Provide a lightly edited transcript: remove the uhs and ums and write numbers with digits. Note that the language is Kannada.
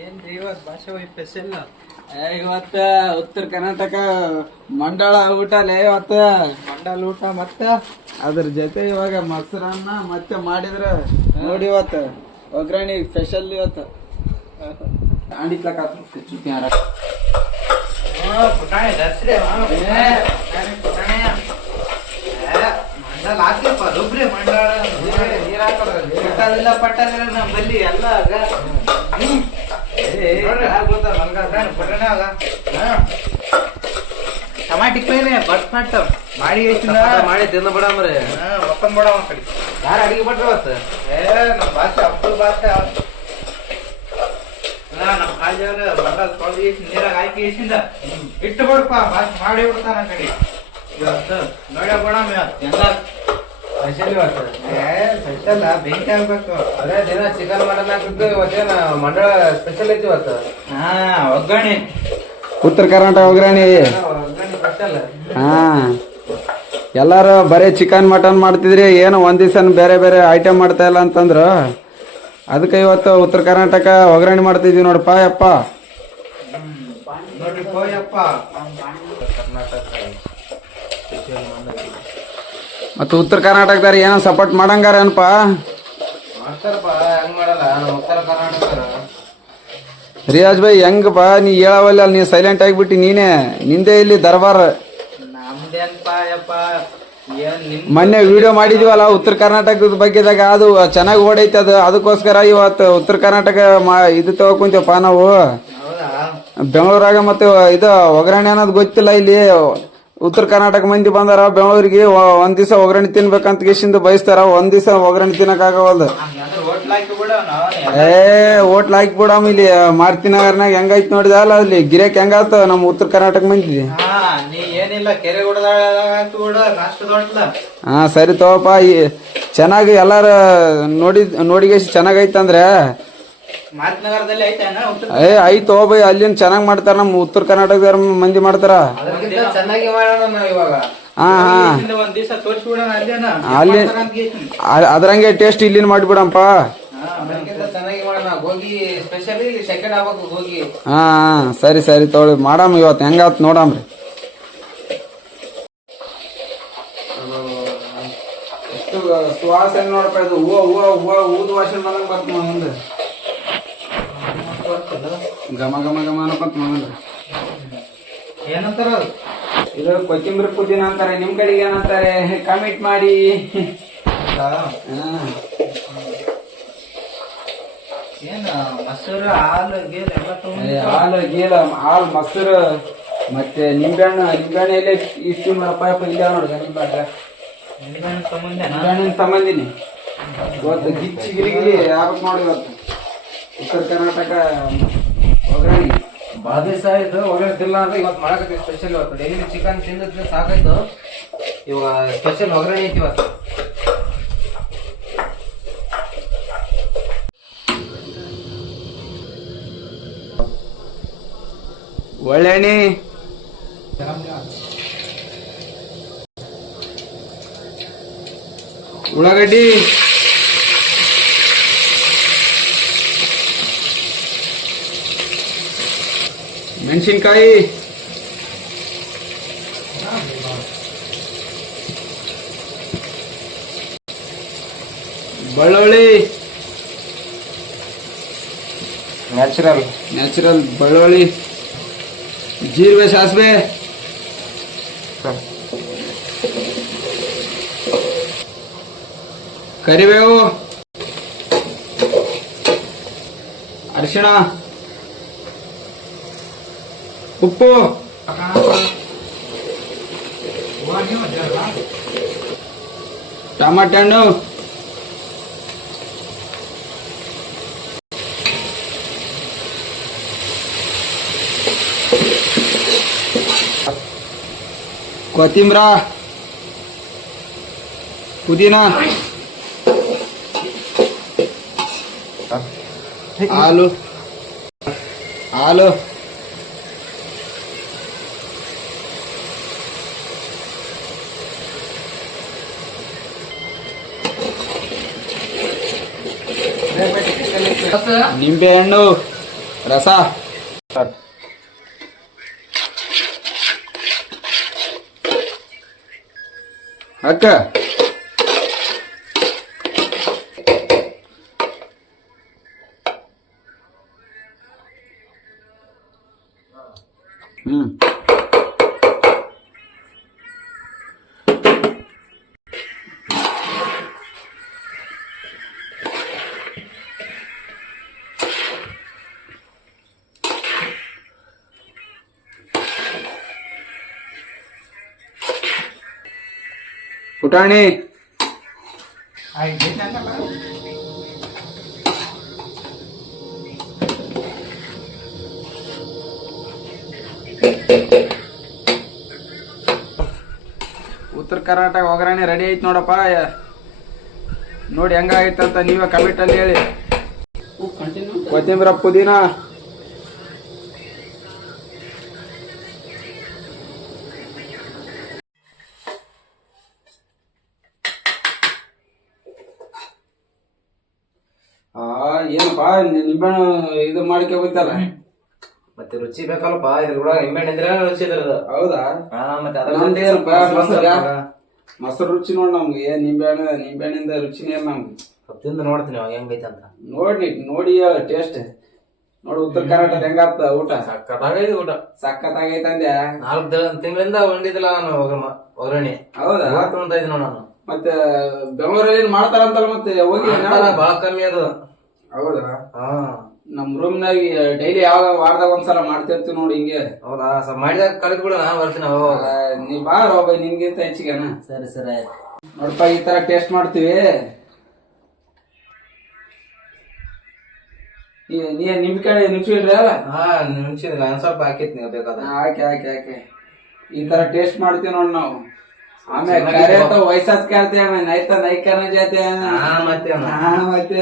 ಏನ್ರಿ ಇವತ್ತು ಭಾಷೆ ಸ್ಪೆಷಲ್? ಇವತ್ತ ಉತ್ತರ ಕರ್ನಾಟಕ ಮಂಡಳ ಊಟಲೇ ಇವತ್ತ ಮಂಡಲ ಊಟ ಮತ್ತೆ ಅದ್ರ ಜೊತೆ ಇವಾಗ ಮೊಸರನ್ನ ಮತ್ತೆ ಮಾಡಿದ್ರ ನೋಡಿ ಇವತ್ತ ಒಗ್ಗರಣೆ ಸ್ಪೆಷಲ್ ಇವತ್ತ ಪಟ್ಟಲ್ಲ ನಮ್ಮಲ್ಲಿ ಎಲ್ಲ ಟಮಾಟಿ ಪೈನೆ ಬಟ್ ಮಟ್ಟ ಮಾಡಿ ಮಾಡಿ ತಿಂದ ಬಿಡಮ್ರಿ ಒಪ್ಪನ್ ಬಿಡವ ಕಡೆ ಯಾರು ಅಡಿಗೆ ಬಿಟ್ರಿ ಇವತ್ತು ನಮ್ಮ ಭಾಷೆ ಅಬ್ಬರು ಭಾಷೆ ನಮ್ಮ ಕಾಜವ್ರ ಬಂಡಲ್ ತೊಳೆದು ನೀರಾಗ ಹಾಕಿ ಎಸಿಂದ ಇಟ್ಟು ಬಿಡಪ್ಪ ಭಾಷೆ ಮಾಡಿ ಬಿಡ್ತಾನ ಕಡೆ ಇವತ್ತು ನೋಡ ಬಿಡಮ್ ಇವತ್ತು ಎಲ್ಲ ಸ್ಪೆಷಲ್ ಇವತ್ತು ಸ್ಪೆಷಲ್ ಬೆಂಕಿ ಆಗ್ಬೇಕು. ಅದೇ ದಿನ ಚಿಕನ್ ಮಟನ್ ಹಾಕಿದ್ದು ಇವತ್ತೇನ ಮಂಡಳ ಸ್ಪೆಷಲ್ ಐತಿ ಇವತ್ತು. ಒಗ್ಗರಣೆ ಉತ್ತರ ಕರ್ನಾಟಕ ಒಗ್ಗರಣೆ ಸ್ಪೆಷಲ್. ಹಾ ಎಲ್ಲಾರು ಬರೀ ಚಿಕನ್ ಮಟನ್ ಮಾಡ್ತಿದ್ರಿ, ಏನು ಒಂದ್ ದಿವಸ ಬೇರೆ ಬೇರೆ ಐಟಮ್ ಮಾಡ್ತಾ ಇಲ್ಲ ಅಂತಂದ್ರು. ಅದಕ್ಕೆ ಇವತ್ತು ಉತ್ತರ ಕರ್ನಾಟಕ ಒಗ್ಗರಣೆ ಮಾಡ್ತಿದ್ವಿ ನೋಡಪ್ಪ ಯಪ್ಪ. ನೋಡ್ರಿ ಪೋಯಪ್ಪ ಕರ್ನಾಟಕ ಮತ್ತು ಉತ್ತರ ಕರ್ನಾಟಕದಾರ ಏನೋ ಸಪೋರ್ಟ್ ಮಾಡಂಗಾರ ಏನಪ್ಪ? ಮಾಡ್ತಾರಪ್ಪ, ಹೆಂಗ್ ಮಾಡಲ್ಲ ನಮ್ಮ ಉತ್ತರ ಕರ್ನಾಟಕ. ರಿಯಾಜ್ ಭಾಯ್ ಹೆಂಗಪ್ಪ ನೀ ಹೇಳವಲ್ಲ, ನೀ ಸೈಲೆಂಟ್ ಆಗಿಬಿಟ್ಟು ನೀನೇ ನಿಂದೆ ಇಲ್ಲಿ ದರ್ಬಾರ್. ನಮ್ದೇನ್ಪ ಯಪ್ಪ ಏನ್ ನಿಮ್ ಮೊನ್ನೆ ವಿಡಿಯೋ ಮಾಡಿದೀವಲ್ಲ ಉತ್ತರ ಕರ್ನಾಟಕದ ಬಗ್ಗೆದಾಗ, ಅದು ಚೆನ್ನಾಗಿ ಓಡೈತೆ. ಅದಕ್ಕೋಸ್ಕರ ಇವತ್ತು ಉತ್ತರ ಕರ್ನಾಟಕ ಇದು ತಗೋಕೊಂತೀವಪ್ಪ ನಾವು. ಹೌದಾ? ಬೆಂಗಳೂರಾಗ ಮತ್ತೆ ಇದು ಒಗ್ಗರಣೆ ಅನ್ನೋದು ಗೊತ್ತಿಲ್ಲ. ಇಲ್ಲಿ ಉತ್ತರ ಕರ್ನಾಟಕ ಮಂದಿ ಬಂದಾರ ಬೆಂಗಳೂರಿಗೆ, ಒಂದ್ ದಿವಸ ಒಗ್ಗರಣೆ ತಿನ್ಬೇಕಂತ ಗಿಸಿಂದ ಬಯಸ್ತಾರ, ಒಂದ್ ದಿವಸ ಒಗ್ಗರಣೆ ತಿನ್ನಕ್ ಆಗವಲ್ದು. ಹೋಟ್ಲ್ ಹಾಕಿ ಬಿಡಮ್ ಇಲ್ಲಿ ಮಾರ್ತಿನಗರ್ನಾಗ ಹೆಂಗೈತ್ ನೋಡಿದ ಅಲ್ಲ, ಅಲ್ಲಿ ಗಿರಾಕ್ ಹೆಂಗಾತ ನಮ್ಮ ಉತ್ತರ ಕರ್ನಾಟಕ ಮಂದಿ. ನೀ ಏನಿಲ್ಲ ಕೆರೆ ಹಾ ಸರಿ ತಗೋಪ್ಪ. ಚೆನ್ನಾಗಿ ಎಲ್ಲಾರ ನೋಡಿಗೆಸಿ ಚೆನ್ನಾಗೈತಂದ್ರೆ ಮಾರ್ತಿನಗರದಲ್ಲಿ ಐತ್ ಹೋಗ್ಬೈ, ಅಲ್ಲಿನ ಚೆನ್ನಾಗ್ ಮಾಡ್ತಾರ. ನಮ್ಮ ಉತ್ತರ ಕರ್ನಾಟಕದ ಮಂದಿ ಮಾಡ್ತಾರ. ಚೆನ್ನಾಗಿ ಮಾಡೋಣ ನಾವು ಇವಾಗ. ಹಾ ಹಾ ಒಂದ್ ದಿವಸ ತೋರಿಸ್ಬಿಡೋಣ ಅಲ್ಲಿ ಅದ್ರಂಗೆ ಟೇಸ್ಟ್ ಇಲ್ಲಿನ ಮಾಡಿಬಿಡಂಪ. ಚೆನ್ನಾಗಿ ಮಾಡೋಣ. ಗೋಗಿ ಸ್ಪೆಷಲಿ ಸೆಕೆಂಡ್ ಆಗ್ಬೇಕು ಗೋಗಿ. ಹಾ ಸರಿ ಸರಿ ತೊಗೊಳಿ ಮಾಡಮ್ ಇವತ್ತು ಹೆಂಗಾತ್ ನೋಡಮ್ರಿ. ಎಷ್ಟು ಸುವಾಸನೆ ನೋಡಪ್ಪ ಇದು, ಊದು ವಾಸನೆ ಬಂದಂಗ ಬರ್ತ ಮುಂದೆ ಘಮ ಘಮ ಘಮ ಅನ್ಕೊಂತ ಮುಂದ್ರಿ. ಏನಂತಾರ ಇದು ಕೊತ್ತಿಂಬರಿ ಪುದೀನ ಅಂತಾರೆ, ನಿಮ್ ಕಡೆಗೆ ಏನಂತಾರೆ ಕಮೆಂಟ್ ಮಾಡಿ. ಏನ ಮೊಸರು ಹಾಲು ಗೀಲು ಎಲ್ಲ ಹಾಲು ಮೊಸರು ಮತ್ತೆ ನಿಂಬೆಹಣ್ಣು ಎಲ್ಲ ಇಷ್ಟು ನೋಡಪ್ಪ. ಇಲ್ಲ ನೋಡ್ರಿ ನಿಂಬೆಹಣ್ಣು ತಗೊಂಡಿನಿ ಇವತ್ತು. ಗಿಚ್ಚಿ ಗಿರಿಗಿಲಿ ಯಾವತ್ ನೋಡಿ ಇವತ್ತು ಉತ್ತರ ಕರ್ನಾಟಕ ಒಗ್ಗರಣೆ. ಭಾಳ ದಿವಸ ಆಯ್ತು ಒಳ್ಳೆ ತಿಲ್ಲ ಅಂದ್ರೆ ಇವತ್ತು ಮಾಡಕತ್ತೀವಿ ಸ್ಪೆಷಲ್. ಇವತ್ತು ಡೈಲಿ ಚಿಕನ್ ತಿಂದಿದ್ರೆ ಸಾಕಾಯ್ತು, ಇವಾಗ ಸ್ಪೆಷಲ್ ಒಗ್ಗರಣೆ ಐತಿ ಇವತ್ತು. ಒಳ್ಳೆಣ್ಣೆ ಉಳ್ಳಾಗಡ್ಡಿ ಮೆಣಸಿನ್ಕಾಯಿ ಬೆಳ್ಳುಳ್ಳಿ ನ್ಯಾಚುರಲ್ ಬೆಳ್ಳುಳ್ಳಿ, ಜೀರಿಗೆ, ಸಾಸಿವೆ, ಕರಿಬೇವು, ಅರಿಶಿಣ, ಉಪ್ಪು, ಟಮಾಟೆ ಹಣ್ಣು, ಕೊತ್ತಿಂಬರ, ಪುದೀನ, ಹಾಲು ನಿಂಬೆ ಹಣ್ಣು, ರಸ ಅಕ್ಕ ಹ್ಮ್ ಪುಟಾಣಿ ಉತ್ತರ ಕರ್ನಾಟಕ ಒಗ್ಗರಣೆ ರೆಡಿ ಐತಿ ನೋಡಪ್ಪ ನೋಡಿ ಹೆಂಗ ಐತಂತ ನೀವೇ ಕಮೆಂಟ್ ಅಲ್ಲಿ ಹೇಳಿ ಕೊತ್ತಂಬರಿ ಪುದೀನ ಏನಪ್ಪಾ ನಿಂಬೆಹಣ್ಣು ಇದು ಮಾಡ್ಕೆ ಹೋಗ್ತಲ್ಲ ಮತ್ತೆ ರುಚಿ ಬೇಕಲ್ಲಪ್ಪ ಇದ್ರ ಕೂಡ ನಿಂಬೆಹಣ್ಣು ಅಂದ್ರೆ ರುಚಿ ಇದ್ರದು. ಹೌದಾ ಮತ್ತೆ ಮೊಸರು ರುಚಿ ನೋಡ್ ನಮ್ಗೆ ಏನ್ ನಿಂಬೆಹಣ್ಣಿಂದ ರುಚಿನೇ ಇಲ್ಲ ನಮ್ಗೆ. ತಿಂದು ನೋಡ್ತೀನಿ ಅವಾಗ ಹೆಂಗೈತೆ ಅಂತ. ನೋಡಿ ಟೇಸ್ಟ್ ನೋಡಿ ಉತ್ತರ ಕರ್ನಾಟಕ ಹೆಂಗಾತ ಊಟ ಸಕ್ಕತ್ತಾಗೈತಿ ಊಟ. ಸಕ್ಕತ್ತಾಗೈತೆ ಅಂದ್ಯಾ 4 ತಿಂಗಳಿಂದ ಉಂಡಿದಿಲ್ಲ ನಾನು ಒಗ್ಗರಣೆ. ಹೌದಾ ಉಣ್ತಾ ಇದ್ದೀನಿ ನೋಡ್ ನಾನು. ಮತ್ತೆ ಬೆಂಗಳೂರಲ್ಲಿ ಮಾಡ್ತಾರಂತಲ್ಲ ಮತ್ತೆ ಹೋಗಿ ಬಾಳ ಕಮ್ಮಿ ಅದು. ಹೌದಾ ಹಾ ನಮ್ ರೂಮ್ ನಾಗ ಡೈಲಿ ಯಾವ ವಾರದಾಗ ಒಂದ್ಸಲ ಮಾಡ್ತಿರ್ತೀವಿ ನೋಡಿ ಹಿಂಗೆ. ಹೌದಾ ಸ್ವಲ್ಪ ಮಾಡಿದಾಗ ಕಳೆದ್ ಬಿಡ ನಾ ಬರ್ತೀನಿ ಅವಾಗ. ನೀ ಬಾ ನಿನ್ಗಿಂತ ಹೆಚ್ಚಿಗೆನ. ಸರಿ ಸರಿ ನೋಡಪ್ಪ ಈ ತರ ಟೇಸ್ಟ್ ಮಾಡ್ತೀವಿ. ನೀ ನಿಂಬೆಕಾಯಿ ನುಚ್ಚಿಲ್ರಿ ಅಲ್ಲ? ಹಾ ನುಚ್ಚಿಲ್ಲ ಸ್ವಲ್ಪ ಹಾಕಿತ್ ನೀವು ಬೇಕಾದ್ರೆ. ಹಾಕಿ ಈ ತರ ಟೇಸ್ಟ್ ಮಾಡ್ತೀವಿ ನೋಡ್ ನಾವು. ಆಮೇಲೆ ವಯಸ್ಸಾದ್ ಕೇಳ್ತೇವೆ ನೈತ ನೈಕನ ಜಾತಿ ಮತ್ತೆ ಮತ್ತೆ